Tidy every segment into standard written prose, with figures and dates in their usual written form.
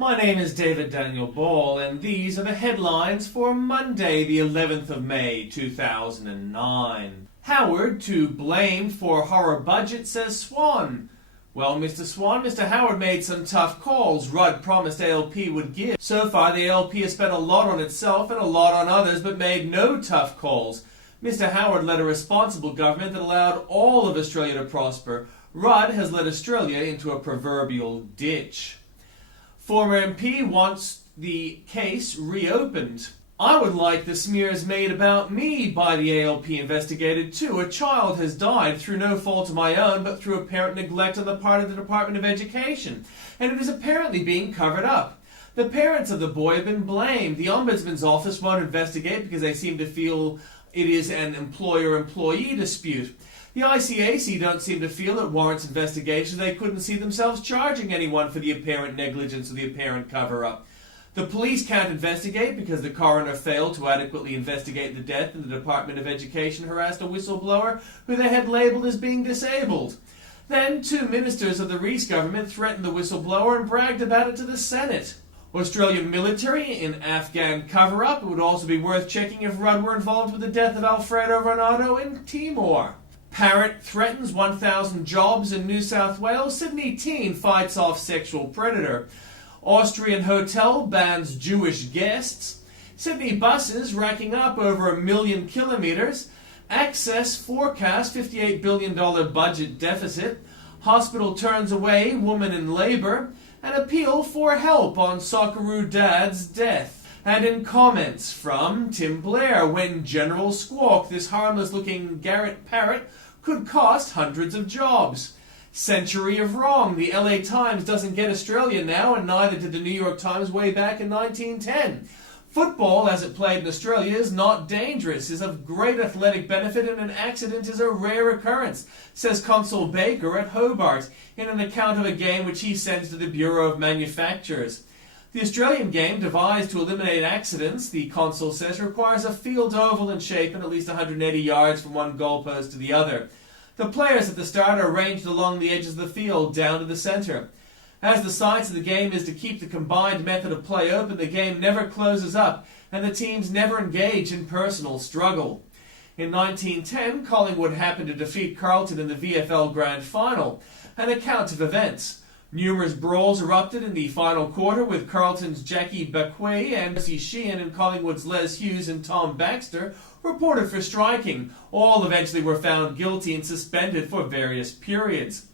My name is David Daniel Ball, and these are the headlines for Monday, the 11th of May, 2009. Howard to blame for horror budget, says Swan. Well, Mr. Swan, Mr. Howard made some tough calls Rudd promised ALP would give. So far, the ALP has spent a lot on itself and a lot on others, but made no tough calls. Mr. Howard led a responsible government that allowed all of Australia to prosper. Rudd has led Australia into a proverbial ditch. Former MP wants the case reopened. I would like the smears made about me by the ALP investigated too. A child has died through no fault of my own, but through apparent neglect on the part of the Department of Education, and it is apparently being covered up. The parents of the boy have been blamed. The Ombudsman's office won't investigate because they seem to feel it is an employer-employee dispute. The ICAC don't seem to feel it warrants investigation. They couldn't see themselves charging anyone for the apparent negligence or the apparent cover-up. The police can't investigate because the coroner failed to adequately investigate the death, and the Department of Education harassed a whistleblower who they had labelled as being disabled. Then 2 ministers of the Rees government threatened the whistleblower and bragged about it to the Senate. Australian military in Afghan cover-up. It would also be worth checking if Rudd were involved with the death of Alfredo Renato in Timor. Parrot threatens 1,000 jobs in New South Wales. Sydney teen fights off sexual predator. Austrian hotel bans Jewish guests. Sydney buses racking up over 1 million kilometres. Access forecast $58 billion budget deficit. Hospital turns away woman in labour. An appeal for help on Socceroo dad's death. And in comments from Tim Blair, when General Squawk, this harmless-looking Garrett parrot, could cost hundreds of jobs. Century of wrong. The LA Times doesn't get Australia now, and neither did the New York Times way back in 1910. Football, as it played in Australia, is not dangerous, is of great athletic benefit, and an accident is a rare occurrence, says Consul Baker at Hobart, in an account of a game which he sends to the Bureau of Manufacturers. The Australian game, devised to eliminate accidents, the consul says, requires a field oval in shape and at least 180 yards from one goalpost to the other. The players at the start are arranged along the edges of the field, down to the centre. As the science of the game is to keep the combined method of play open, the game never closes up, and the teams never engage in personal struggle. In 1910, Collingwood happened to defeat Carlton in the VFL Grand Final. An account of events. Numerous brawls erupted in the final quarter, with Carlton's Jackie Bakwe and Jesse Sheehan and Collingwood's Les Hughes and Tom Baxter reported for striking. All eventually were found guilty and suspended for various periods.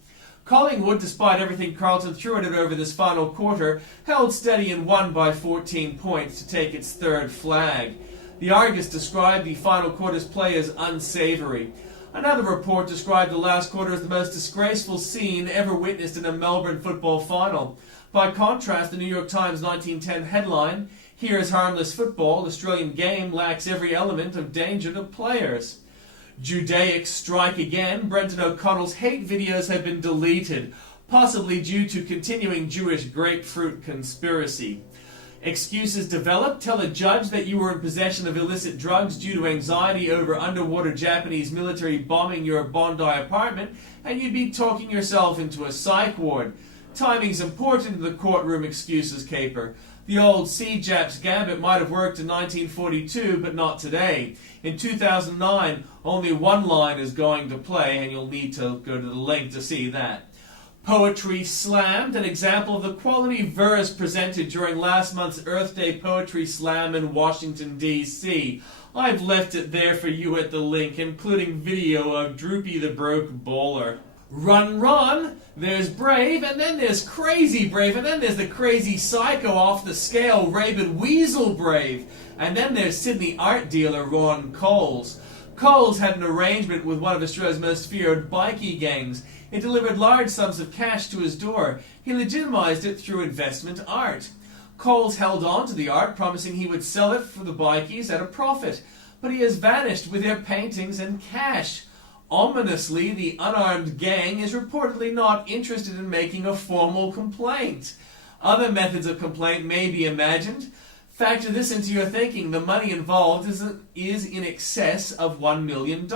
Collingwood, despite everything Carlton threw at it over this final quarter, held steady and won by 14 points to take its third flag. The Argus described the final quarter's play as unsavoury. Another report described the last quarter as the most disgraceful scene ever witnessed in a Melbourne football final. By contrast, the New York Times 1910 headline, "Here's harmless football, Australian game lacks every element of danger to players." Judaics strike again. Brendan O'Connell's hate videos have been deleted, possibly due to continuing Jewish grapefruit conspiracy. Excuses developed. Tell a judge that you were in possession of illicit drugs due to anxiety over underwater Japanese military bombing your Bondi apartment, and you'd be talking yourself into a psych ward. Timing's important in the courtroom excuses caper. The old C-Japs gambit might have worked in 1942, but not today. In 2009, only one line is going to play, and you'll need to go to the link to see that. Poetry slammed, an example of the quality verse presented during last month's Earth Day Poetry Slam in Washington, D.C. I've left it there for you at the link, including video of Droopy the Broke Bowler. Run, run! There's Brave, and then there's Crazy Brave, and then there's the crazy psycho off the scale, rabid weasel Brave, and then there's Sydney art dealer Ron Coles. Coles had an arrangement with one of Australia's most feared bikie gangs. It delivered large sums of cash to his door. He legitimized it through investment art. Coles held on to the art, promising he would sell it for the bikies at a profit. But he has vanished with their paintings and cash. Ominously, the unarmed gang is reportedly not interested in making a formal complaint. Other methods of complaint may be imagined. Factor this into your thinking. The money involved is in excess of $1 million.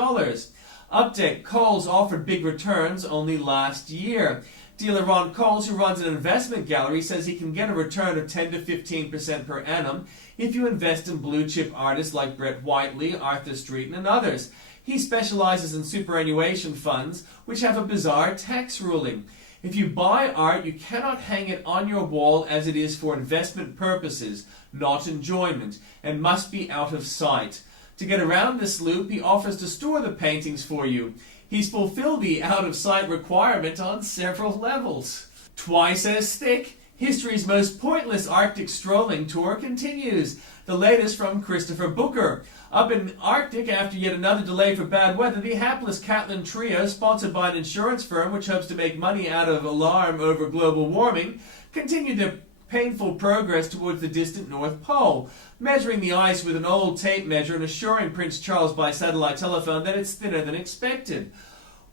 Update, Coles offered big returns only last year. Dealer Ron Coles, who runs an investment gallery, says he can get a return of 10 to 15% per annum if you invest in blue-chip artists like Brett Whiteley, Arthur Streeton, and others. He specializes in superannuation funds, which have a bizarre tax ruling. If you buy art, you cannot hang it on your wall as it is for investment purposes, not enjoyment, and must be out of sight. To get around this loop, he offers to store the paintings for you. He's fulfilled the out-of-sight requirement on several levels. Twice as thick, history's most pointless Arctic strolling tour continues. The latest from Christopher Booker. Up in Arctic, after yet another delay for bad weather, the hapless Catlin Trio, sponsored by an insurance firm which hopes to make money out of alarm over global warming, continued their painful progress towards the distant North Pole, measuring the ice with an old tape measure and assuring Prince Charles by satellite telephone that it's thinner than expected.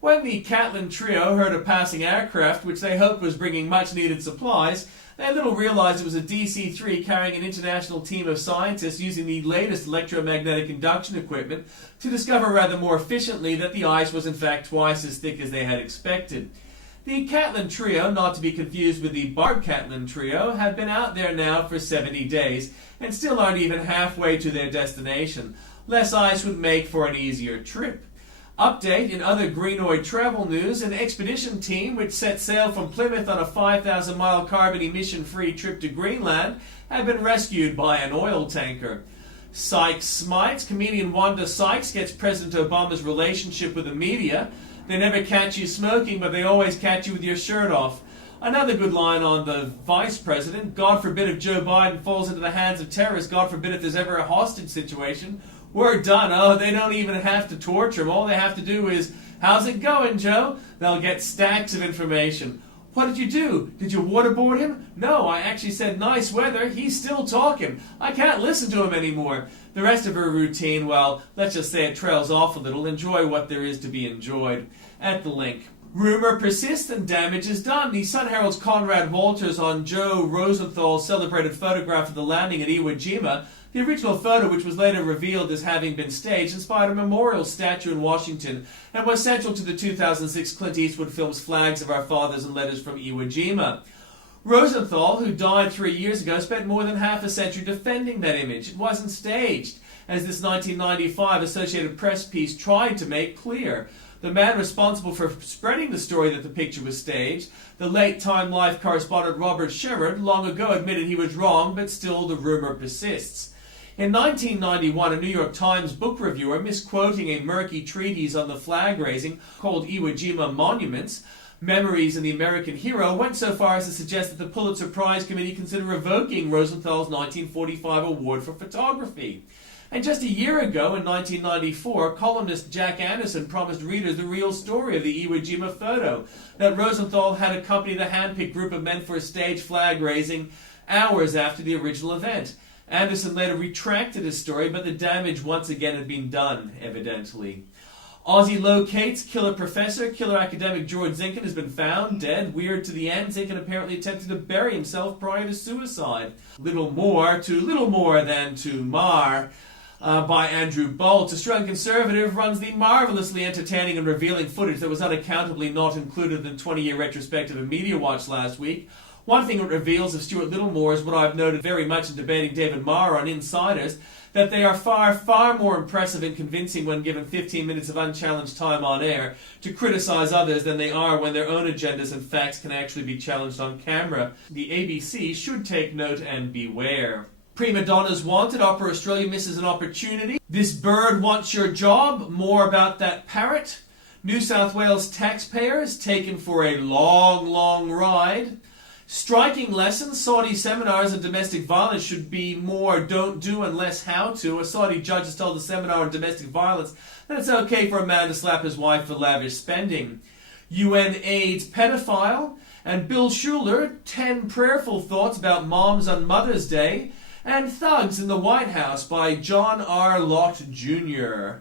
When the Catlin Trio heard a passing aircraft, which they hoped was bringing much-needed supplies, they little realized it was a DC-3 carrying an international team of scientists using the latest electromagnetic induction equipment to discover rather more efficiently that the ice was in fact twice as thick as they had expected. The Catlin Trio, not to be confused with the Barb Catlin Trio, have been out there now for 70 days and still aren't even halfway to their destination. Less ice would make for an easier trip. Update in other Greenoid travel news, an expedition team which set sail from Plymouth on a 5,000-mile carbon emission-free trip to Greenland have been rescued by an oil tanker. Sykes Smites, comedian Wanda Sykes gets President Obama's relationship with the media. They never catch you smoking, but they always catch you with your shirt off. Another good line on the vice president. God forbid if Joe Biden falls into the hands of terrorists. God forbid if there's ever a hostage situation. We're done. Oh, they don't even have to torture him. All they have to do is, how's it going, Joe? They'll get stacks of information. What did you do? Did you waterboard him? No, I actually said nice weather. He's still talking. I can't listen to him anymore. The rest of her routine, well, let's just say it trails off a little. Enjoy what there is to be enjoyed. At the link. Rumor persists and damage is done. The Sun Herald's Conrad Walters on Joe Rosenthal's celebrated photograph of the landing at Iwo Jima. The original photo, which was later revealed as having been staged, inspired a memorial statue in Washington and was central to the 2006 Clint Eastwood film's Flags of Our Fathers and Letters from Iwo Jima. Rosenthal, who died 3 years ago, spent more than half a century defending that image. It wasn't staged, as this 1995 Associated Press piece tried to make clear. The man responsible for spreading the story that the picture was staged, the late Time Life correspondent Robert Sherrod, long ago admitted he was wrong, but still the rumor persists. In 1991, a New York Times book reviewer, misquoting a murky treatise on the flag raising called Iwo Jima Monuments, Memories and the American Hero, went so far as to suggest that the Pulitzer Prize Committee consider revoking Rosenthal's 1945 award for photography. And just a year ago, in 1994, columnist Jack Anderson promised readers the real story of the Iwo Jima photo, that Rosenthal had accompanied a hand-picked group of men for a stage flag raising hours after the original event. Anderson later retracted his story, but the damage once again had been done, evidently. Aussie locates killer professor, killer academic George Zinkin has been found dead. Weird to the end, Zinkin apparently attempted to bury himself prior to suicide. Little more than to mar. By Andrew Bolt. Australian Conservative runs the marvellously entertaining and revealing footage that was unaccountably not included in the 20-year retrospective of Media Watch last week. One thing it reveals of Stuart Littlemore is what I've noted very much in debating David Marr on Insiders, that they are far, far more impressive and convincing when given 15 minutes of unchallenged time on air to criticize others than they are when their own agendas and facts can actually be challenged on camera. The ABC should take note and beware. Prima donnas wanted. Opera Australia misses an opportunity. This bird wants your job. More about that parrot. New South Wales taxpayers taken for a long, long ride. Striking lessons. Saudi seminars on domestic violence should be more don't do and less how to. A Saudi judge has told a seminar on domestic violence that it's okay for a man to slap his wife for lavish spending. UN AIDS pedophile. And Bill Shuler, 10 prayerful thoughts about moms on Mother's Day. And Thugs in the White House by John R. Lott, Jr.